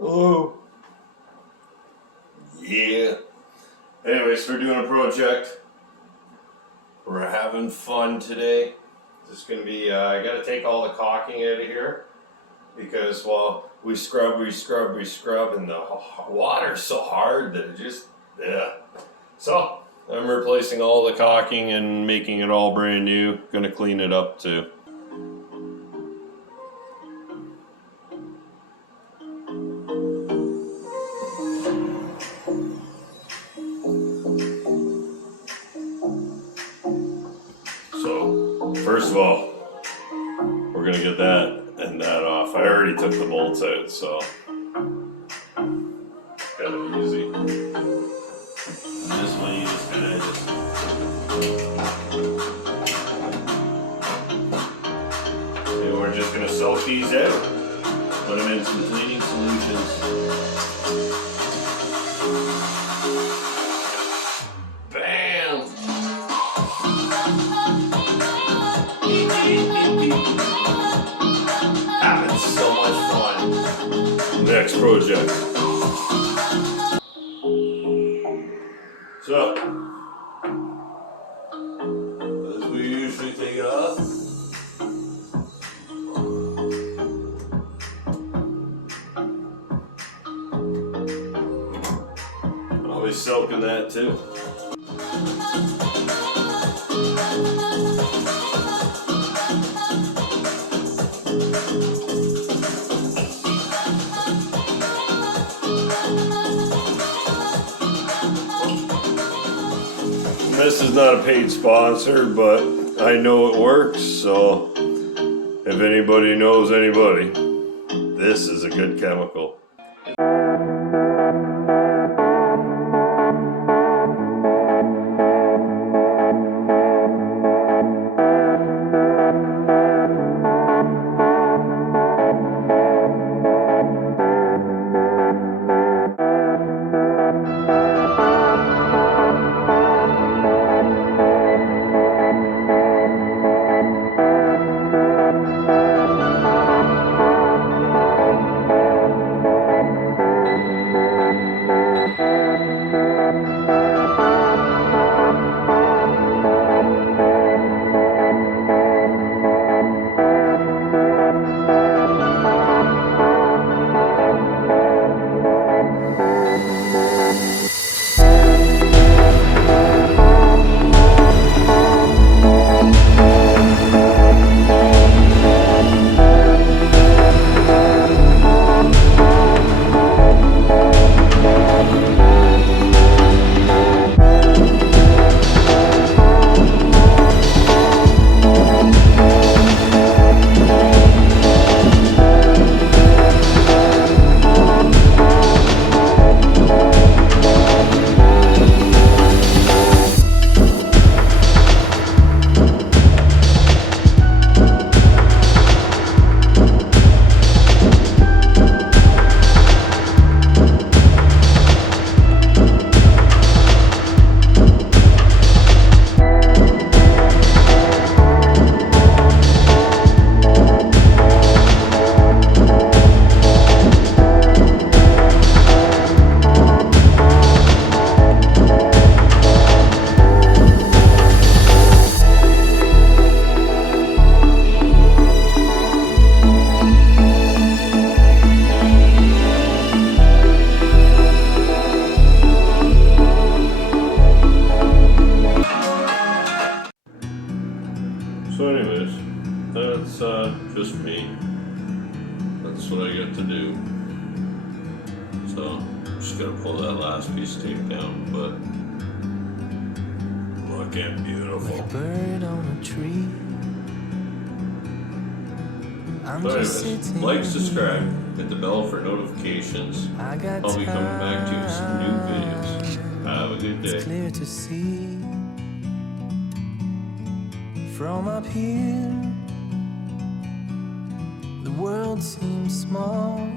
Oh. Yeah. Anyways, we're doing a project. We're having fun today. It's gonna be, I gotta take all the caulking out of here because, well, we scrub, and the water's so hard that it just, yeah. So, I'm replacing all the caulking and making it all brand new. Gonna clean it up too. So, first of all, we're gonna get that and that off. I already took the bolts out, so kind of easy. And this one you just kind of and we're just gonna soak these out. Put them in some cleaning solutions. Bam! Having so much fun. Next project. So, as we usually take it off. Always soaking that too. This is not a paid sponsor, but I know it works, so if anybody knows anybody, this is a good chemical. So anyways, that's just me. That's what I get to do. So I'm just gonna pull that last piece of tape down, but looking beautiful. Like a bird on a tree. So anyways, like, subscribe, hit the bell for notifications. I'll be coming back to you with some new videos. Have a good day. It's clear to see from up here, the world seems small.